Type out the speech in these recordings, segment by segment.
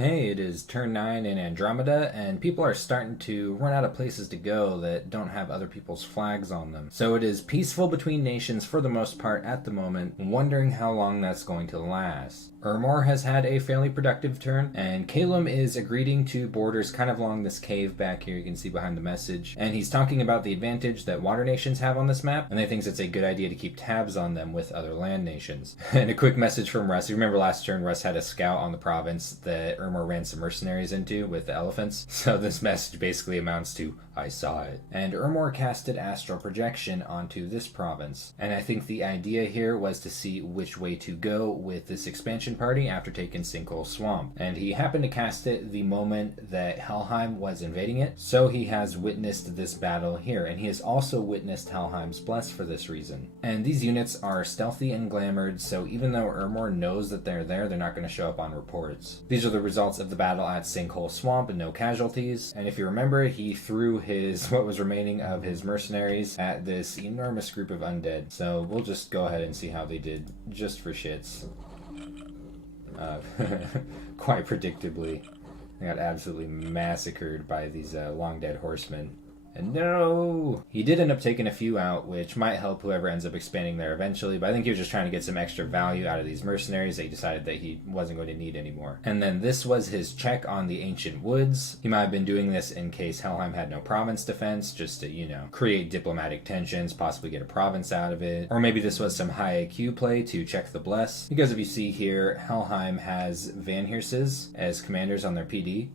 Hey, it is turn 9 in Andromeda, and people are starting to run out of places to go that don't have other people's flags on them. So it is peaceful between nations for the most part at the moment, wondering how long that's going to last. Ermor has had a fairly productive turn, and Kailum is agreeing to borders kind of along this cave back here you can see behind the message. And he's talking about the advantage that water nations have on this map, and he thinks it's a good idea to keep tabs on them with other land nations. And a quick message from Russ. You remember last turn, Russ had a scout on the province that Ermor ran some mercenaries into with the elephants. So this message basically amounts to, I saw it. And Ermor casted astral projection onto this province. And I think the idea here was to see which way to go with this expansion party after taking Sinkhole Swamp. And he happened to cast it the moment that Helheim was invading it. So he has witnessed this battle here. And he has also witnessed Helheim's Bless for this reason. And these units are stealthy and glamored, so even though Ermor knows that they're there, they're not going to show up on reports. These are the results of the battle at Sinkhole Swamp and no casualties. And if you remember, he threw what was remaining of his mercenaries at this enormous group of undead. So we'll just go ahead and see how they did, just for shits. Quite predictably, they got absolutely massacred by these long dead horsemen. And no! He did end up taking a few out, which might help whoever ends up expanding there eventually, but I think he was just trying to get some extra value out of these mercenaries that he decided that he wasn't going to need anymore. And then this was his check on the ancient woods. He might have been doing this in case Helheim had no province defense, just to, create diplomatic tensions, possibly get a province out of it. Or maybe this was some high IQ play to check the bless. Because if you see here, Helheim has Van Heerses as commanders on their PD,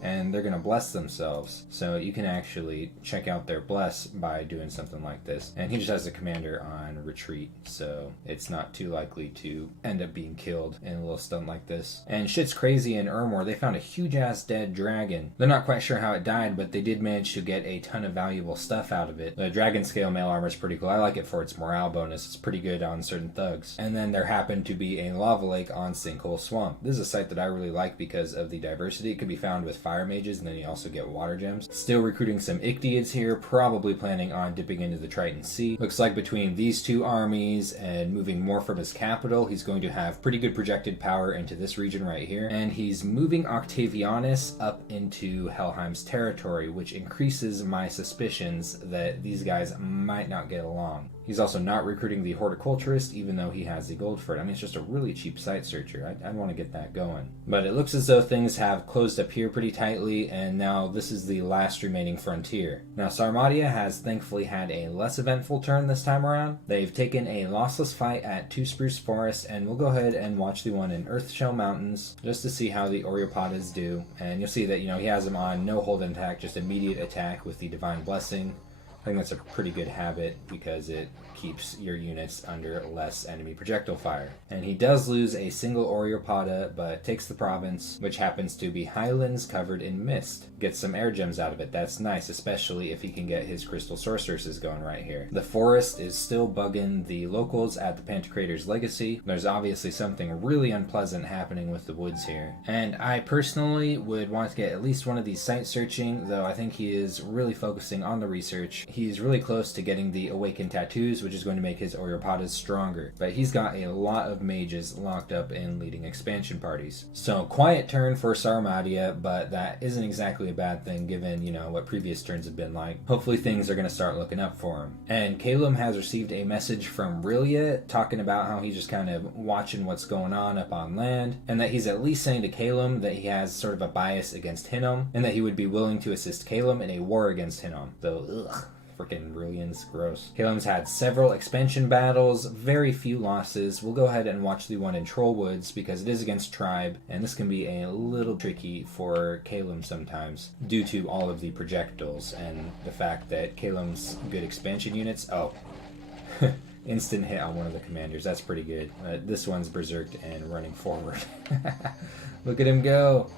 and they're going to bless themselves. So you can actually check out their bless by doing something like this. And he just has a commander on retreat, so it's not too likely to end up being killed in a little stunt like this. And shit's crazy in Ermor. They found a huge-ass dead dragon. They're not quite sure how it died, but they did manage to get a ton of valuable stuff out of it. The dragon scale mail armor is pretty cool. I like it for its morale bonus. It's pretty good on certain thugs. And then there happened to be a lava lake on Sinkhole Swamp. This is a site that I really like because of the diversity. It can be found with fire mages, and then you also get water gems. Still recruiting some Ichthyeids here, probably planning on dipping into the Triton Sea. Looks like between these two armies and moving more from his capital, he's going to have pretty good projected power into this region right here. And he's moving Octavianus up into Helheim's territory, which increases my suspicions that these guys might not get along. He's also not recruiting the horticulturist, even though he has the gold for it. I mean, it's just a really cheap site searcher. I'd want to get that going. But it looks as though things have closed up here pretty tightly, and now this is the last remaining frontier. Now, Sarmatia has thankfully had a less eventful turn this time around. They've taken a lossless fight at Two Spruce Forest, and we'll go ahead and watch the one in Earthshell Mountains, just to see how the Oreopatas do. And you'll see that, he has them on no hold and attack, just immediate attack with the Divine Blessing. I think that's a pretty good habit because it keeps your units under less enemy projectile fire. And he does lose a single Oreopata, but takes the province, which happens to be highlands covered in mist. Gets some air gems out of it. That's nice, especially if he can get his crystal sorceresses going right here. The forest is still bugging the locals at the Pantocrator's Legacy. There's obviously something really unpleasant happening with the woods here. And I personally would want to get at least one of these site searching, though I think he is really focusing on the research. He's really close to getting the Awakened Tattoos, which is going to make his Oreopatas stronger. But he's got a lot of mages locked up in leading expansion parties. So quiet turn for Sarmatia, but that isn't exactly a bad thing given, what previous turns have been like. Hopefully things are going to start looking up for him. And Kailum has received a message from R'lyeh talking about how he's just kind of watching what's going on up on land, and that he's at least saying to Kailum that he has sort of a bias against Hinnom, and that he would be willing to assist Kailum in a war against Hinnom. Though, freaking R'lyeh's gross. Kailum's had several expansion battles, very few losses. We'll go ahead and watch the one in Trollwoods because it is against Tribe, and this can be a little tricky for Kailum sometimes due to all of the projectiles and the fact that Kailum's good expansion units. Oh. Instant hit on one of the commanders. That's pretty good. This one's berserked and running forward. Look at him go.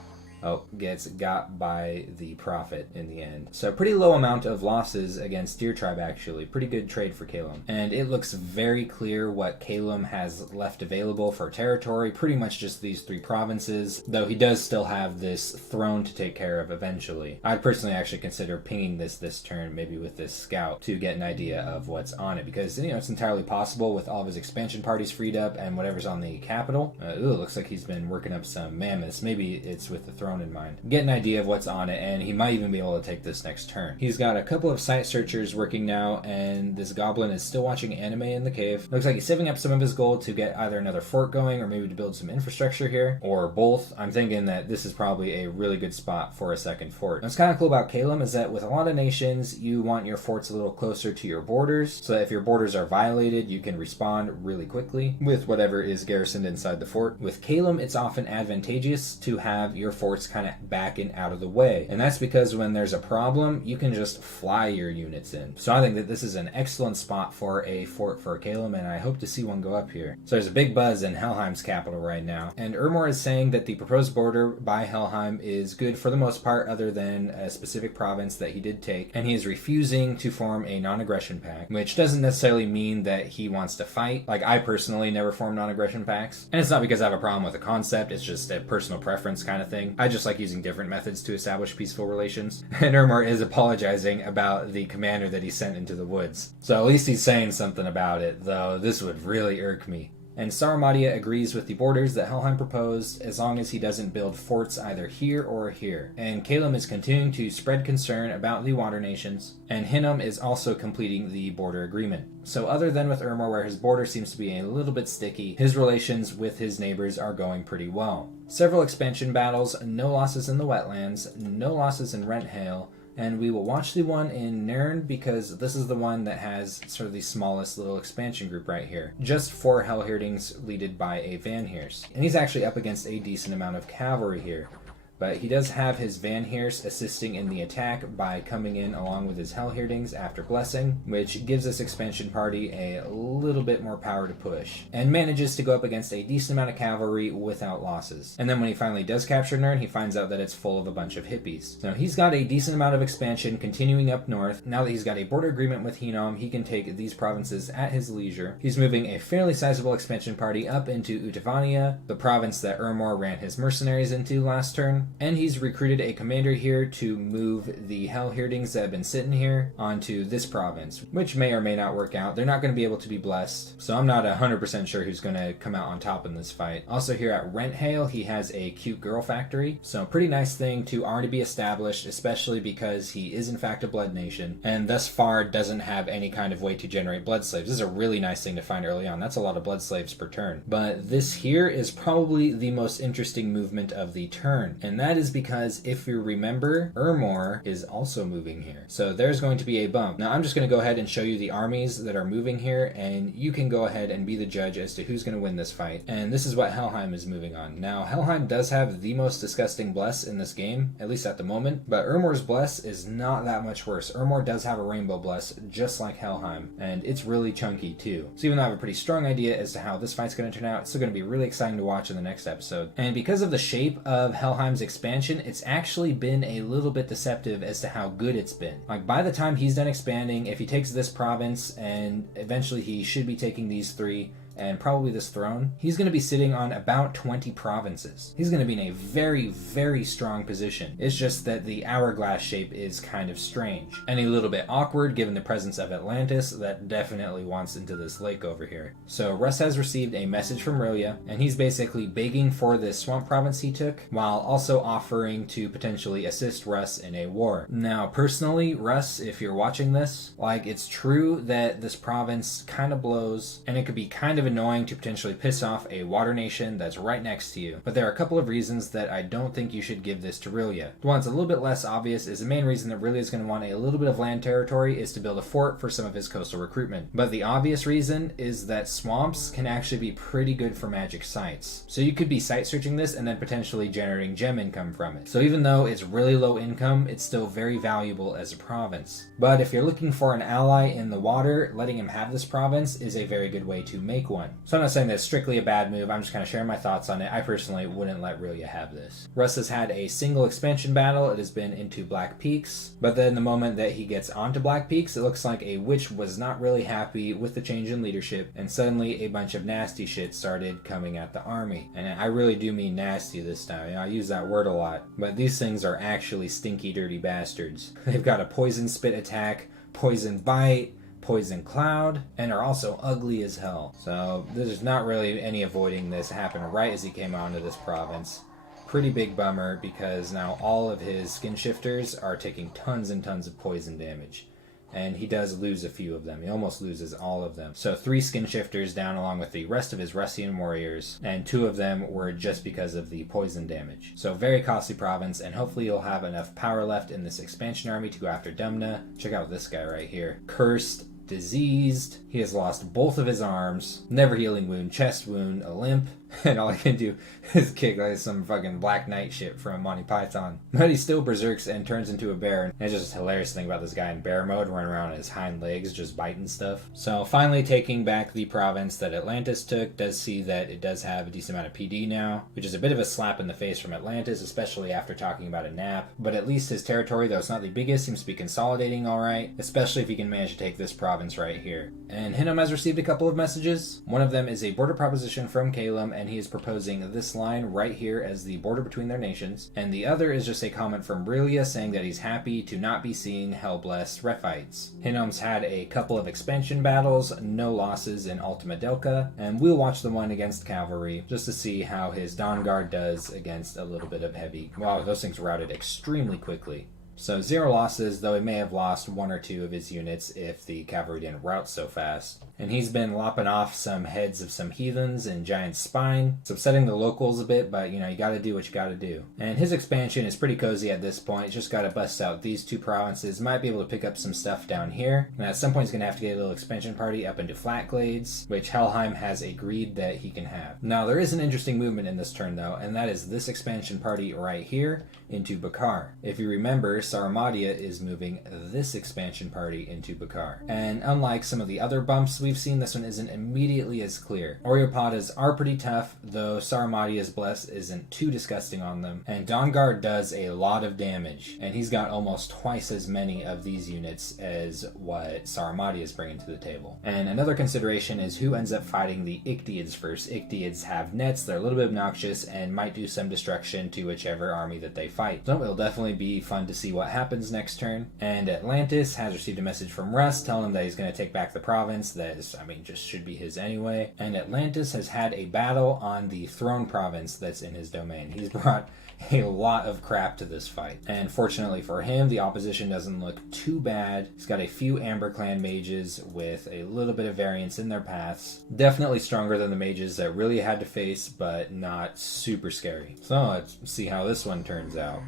gets got by the Prophet in the end. So pretty low amount of losses against Deer Tribe, actually. Pretty good trade for Kailum. And it looks very clear what Kailum has left available for territory. Pretty much just these 3 provinces, though he does still have this throne to take care of eventually. I'd personally actually consider pinging this turn, maybe with this scout, to get an idea of what's on it. Because, it's entirely possible with all of his expansion parties freed up and whatever's on the capital. Looks like he's been working up some mammoths. Maybe it's with the throne in mind. Get an idea of what's on it, and he might even be able to take this next turn. He's got a couple of site searchers working now, and this goblin is still watching anime in the cave. Looks like he's saving up some of his gold to get either another fort going or maybe to build some infrastructure here, or both. I'm thinking that this is probably a really good spot for a second fort. What's kind of cool about Kailum is that with a lot of nations, you want your forts a little closer to your borders, so that if your borders are violated, you can respond really quickly with whatever is garrisoned inside the fort. With Kailum, it's often advantageous to have your forts kind of back and out of the way, and that's because when there's a problem, you can just fly your units in. So I think that this is an excellent spot for a fort for Kailum, and I hope to see one go up here. So there's a big buzz in Helheim's capital right now, and Ermor is saying that the proposed border by Helheim is good for the most part, other than a specific province that he did take, and he is refusing to form a non-aggression pact, which doesn't necessarily mean that he wants to fight. Like, I personally never form non-aggression pacts, and it's not because I have a problem with the concept, it's just a personal preference kind of thing. I just like using different methods to establish peaceful relations. And Ermor is apologizing about the commander that he sent into the woods. So at least he's saying something about it, though this would really irk me. And Sarmatia agrees with the borders that Helheim proposed, as long as he doesn't build forts either here or here. And Kailum is continuing to spread concern about the water nations, and Hinnom is also completing the border agreement. So other than with Ermor, where his border seems to be a little bit sticky, his relations with his neighbors are going pretty well. Several expansion battles, no losses in the wetlands, no losses in R'lyeh, and we will watch the one in Nirn because this is the one that has sort of the smallest little expansion group right here. Just 4 Hellhirdings leaded by a Vanheers. And he's actually up against a decent amount of cavalry here. But he does have his Vanheers assisting in the attack by coming in along with his Hellhirdings after Blessing, which gives this expansion party a little bit more power to push, and manages to go up against a decent amount of cavalry without losses. And then when he finally does capture Nirn, he finds out that it's full of a bunch of hippies. So he's got a decent amount of expansion continuing up north. Now that he's got a border agreement with Hinnom, he can take these provinces at his leisure. He's moving a fairly sizable expansion party up into Utavania, the province that Ermor ran his mercenaries into last turn. And he's recruited a commander here to move the Hellhirdings that have been sitting here onto this province, which may or may not work out. They're not going to be able to be blessed, so I'm not 100% sure who's going to come out on top in this fight. Also here at R'lyeh, he has a cute girl factory, so pretty nice thing to already be established, especially because he is in fact a blood nation, and thus far doesn't have any kind of way to generate blood slaves. This is a really nice thing to find early on. That's a lot of blood slaves per turn. But this here is probably the most interesting movement of the turn, and that is because if you remember, Ermor is also moving here. So there's going to be a bump. Now I'm just going to go ahead and show you the armies that are moving here, and you can go ahead and be the judge as to who's going to win this fight. And this is what Helheim is moving on. Now Helheim does have the most disgusting bless in this game, at least at the moment, but Ermor's bless is not that much worse. Ermor does have a rainbow bless, just like Helheim, and it's really chunky too. So even though I have a pretty strong idea as to how this fight's going to turn out, it's still going to be really exciting to watch in the next episode. And because of the shape of Helheim's expansion, it's actually been a little bit deceptive as to how good it's been. Like, by the time he's done expanding, if he takes this province, and eventually he should be taking these 3, and probably this throne, he's going to be sitting on about 20 provinces. He's going to be in a very, very strong position. It's just that the hourglass shape is kind of strange, and a little bit awkward given the presence of Atlantis that definitely wants into this lake over here. So Russ has received a message from R'lyeh, and he's basically begging for this swamp province he took, while also offering to potentially assist Russ in a war. Now, personally, Russ, if you're watching this, like, it's true that this province kind of blows, and it could be kind of annoying to potentially piss off a water nation that's right next to you. But there are a couple of reasons that I don't think you should give this to R'lyeh. The one that's a little bit less obvious is the main reason that R'lyeh is going to want a little bit of land territory is to build a fort for some of his coastal recruitment. But the obvious reason is that swamps can actually be pretty good for magic sites. So you could be site searching this and then potentially generating gem income from it. So even though it's really low income, it's still very valuable as a province. But if you're looking for an ally in the water, letting him have this province is a very good way to make unique one. So I'm not saying that it's strictly a bad move, I'm just kind of sharing my thoughts on it. I personally wouldn't let R'lyeh have this. Russ has had a single expansion battle, it has been into Black Peaks, but then the moment that he gets onto Black Peaks, it looks like a witch was not really happy with the change in leadership, and suddenly a bunch of nasty shit started coming at the army. And I really do mean nasty this time, I use that word a lot, but these things are actually stinky, dirty bastards. They've got a poison spit attack, poison bite, poison cloud, and are also ugly as hell. So there's not really any avoiding this. It happened right as he came onto this province. Pretty big bummer, because now all of his skin shifters are taking tons and tons of poison damage. And he does lose a few of them. He almost loses all of them. So 3 skin shifters down along with the rest of his Russian warriors, and 2 of them were just because of the poison damage. So very costly province, and hopefully he'll have enough power left in this expansion army to go after Dumna. Check out this guy right here. Cursed, diseased, he has lost both of his arms, never healing wound, chest wound, a limp, and all he can do is kick like some fucking Black Knight shit from Monty Python. But he still berserks and turns into a bear, and it's just hilarious to think about this guy in bear mode running around on his hind legs just biting stuff. So finally taking back the province that Atlantis took, does see that it does have a decent amount of PD now, which is a bit of a slap in the face from Atlantis, especially after talking about a nap. But at least his territory, though it's not the biggest, seems to be consolidating alright, especially if he can manage to take this province right here. And Hinnom has received a couple of messages. One of them is a border proposition from Kailum, and he is proposing this line right here as the border between their nations. And the other is just a comment from R'lyeh saying that he's happy to not be seeing Hellblessed Rephites. Hinnom's had a couple of expansion battles, no losses in Ultima Delca, and we'll watch the one against Cavalry just to see how his Dawn Guard does against a little bit of heavy. Wow, those things routed extremely quickly. So 0 losses, though he may have lost 1 or 2 of his units if the cavalry didn't rout so fast. And he's been lopping off some heads of some heathens in Giant Spine. It's upsetting the locals a bit, but you gotta do what you gotta do. And his expansion is pretty cozy at this point. He's just gotta bust out these 2 provinces. Might be able to pick up some stuff down here. And at some point he's gonna have to get a little expansion party up into Flatglades, which Helheim has agreed that he can have. Now there is an interesting movement in this turn though, and that is this expansion party right here into Bakar. If you remember, Sarmatia is moving this expansion party into Bakar. And unlike some of the other bumps we've seen, this one isn't immediately as clear. Oreopatas are pretty tough, though Sarmatia's Bless isn't too disgusting on them. And Dawn Guard does a lot of damage, and he's got almost twice as many of these units as what Sarmatia is bringing to the table. And another consideration is who ends up fighting the Ictiids first. Ictiids have nets, they're a little bit obnoxious, and might do some destruction to whichever army that they fight. So it'll definitely be fun to see what happens next turn. And Atlantis has received a message from Russ telling him that he's going to take back the province. That is, just should be his anyway. And Atlantis has had a battle on the throne province that's in his domain. He's brought a lot of crap to this fight. And fortunately for him, the opposition doesn't look too bad. He's got a few Amber Clan mages with a little bit of variance in their paths. Definitely stronger than the mages that R'lyeh had to face, but not super scary. So let's see how this one turns out.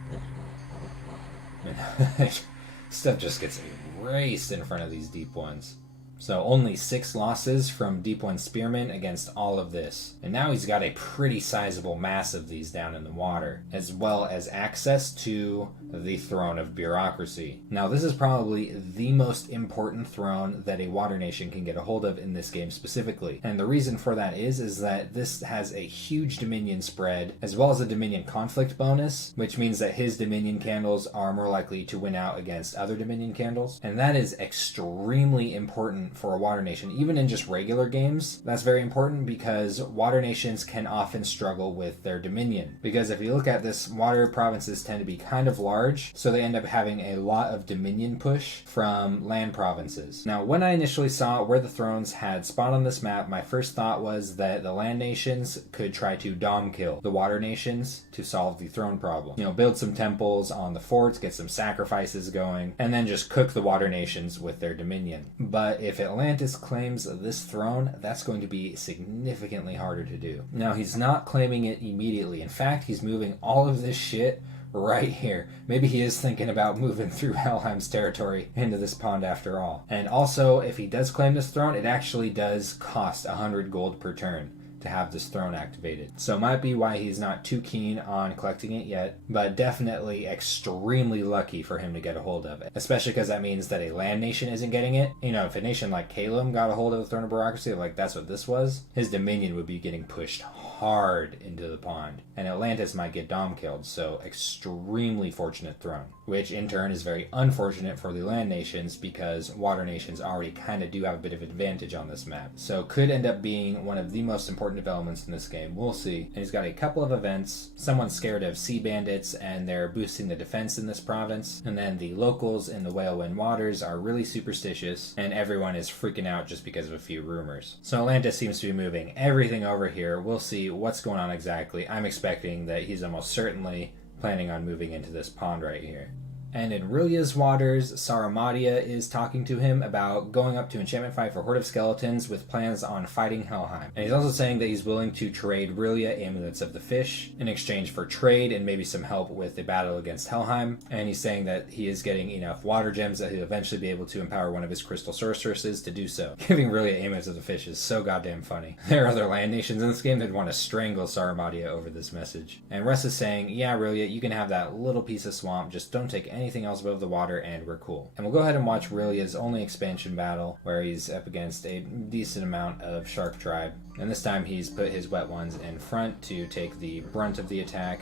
Stuff just gets erased in front of these deep ones. So only 6 losses from Deep One Spearmen against all of this. And now he's got a pretty sizable mass of these down in the water, as well as access to the Throne of Bureaucracy. Now this is probably the most important throne that a water nation can get a hold of in this game specifically. And the reason for that is that this has a huge Dominion spread, as well as a Dominion conflict bonus, which means that his Dominion candles are more likely to win out against other Dominion candles. And that is extremely important for a water nation. Even in just regular games, that's very important because water nations can often struggle with their dominion. Because if you look at this, water provinces tend to be kind of large, so they end up having a lot of dominion push from land provinces. Now, when I initially saw where the thrones had spawned on this map, my first thought was that the land nations could try to dom kill the water nations to solve the throne problem. Build some temples on the forts, get some sacrifices going, and then just cook the water nations with their dominion. But if Atlantis claims this throne, that's going to be significantly harder to do. Now, he's not claiming it immediately. In fact, he's moving all of this shit right here. Maybe he is thinking about moving through Helheim's territory into this pond after all. And also, if he does claim this throne, it actually does cost 100 gold per turn to have this throne activated. So it might be why he's not too keen on collecting it yet, but definitely extremely lucky for him to get a hold of it. Especially because that means that a land nation isn't getting it. You know, if a nation like Kailum got a hold of the throne of bureaucracy, like that's what this was, his dominion would be getting pushed hard into the pond. And Atlantis might get dom killed, so extremely fortunate throne. Which in turn is very unfortunate for the land nations because water nations already kind of do have a bit of advantage on this map. So could end up being one of the most important developments in this game. We'll see. And he's got a couple of events. Someone's scared of sea bandits and they're boosting the defense in this province. And then the locals in the Whalewind waters are really superstitious and everyone is freaking out just because of a few rumors. So Atlantis seems to be moving everything over here. We'll see what's going on exactly. I'm expecting that he's almost certainly planning on moving into this pond right here. And in R'lyeh's waters, Sarmatia is talking to him about going up to Enchantment 5 for Horde of Skeletons with plans on fighting Helheim. And he's also saying that he's willing to trade R'lyeh Amulets of the Fish in exchange for trade and maybe some help with the battle against Helheim. And he's saying that he is getting enough water gems that he'll eventually be able to empower one of his crystal sorceresses to do so. Giving R'lyeh Amulets of the Fish is so goddamn funny. There are other land nations in this game that want to strangle Sarmatia over this message. And Russ is saying, yeah, R'lyeh, you can have that little piece of swamp, just don't take anything else above the water and we're cool. And we'll go ahead and watch R'lyeh's only expansion battle where he's up against a decent amount of Shark Tribe. And this time he's put his wet ones in front to take the brunt of the attack.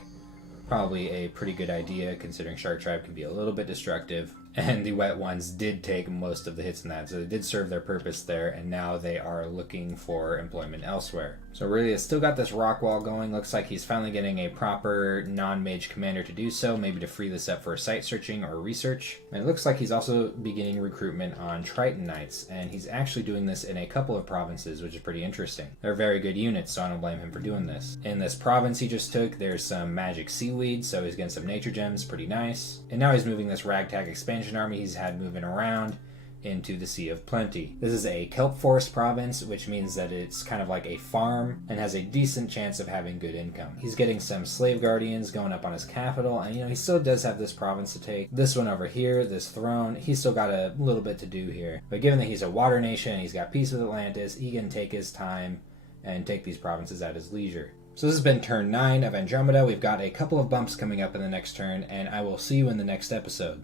Probably a pretty good idea considering Shark Tribe can be a little bit destructive. And the wet ones did take most of the hits in that, so they did serve their purpose there, and now they are looking for employment elsewhere. So R'lyeh has still got this rock wall going. Looks like he's finally getting a proper non-mage commander to do so, maybe to free this up for site searching or research. And it looks like he's also beginning recruitment on Triton Knights, and he's actually doing this in a couple of provinces, which is pretty interesting. They're very good units, so I don't blame him for doing this. In this province he just took, there's some magic seaweed, so he's getting some nature gems, pretty nice. And now he's moving this ragtag expansion army he's had moving around into the Sea of Plenty. This is a kelp forest province, which means that it's kind of like a farm and has a decent chance of having good income. He's getting some slave guardians going up on his capital, and he still does have this province to take. This one over here, this throne, he's still got a little bit to do here. But given that he's a water nation and he's got peace with Atlantis, he can take his time and take these provinces at his leisure. So this has been turn 9 of Andromeda. We've got a couple of bumps coming up in the next turn, and I will see you in the next episode.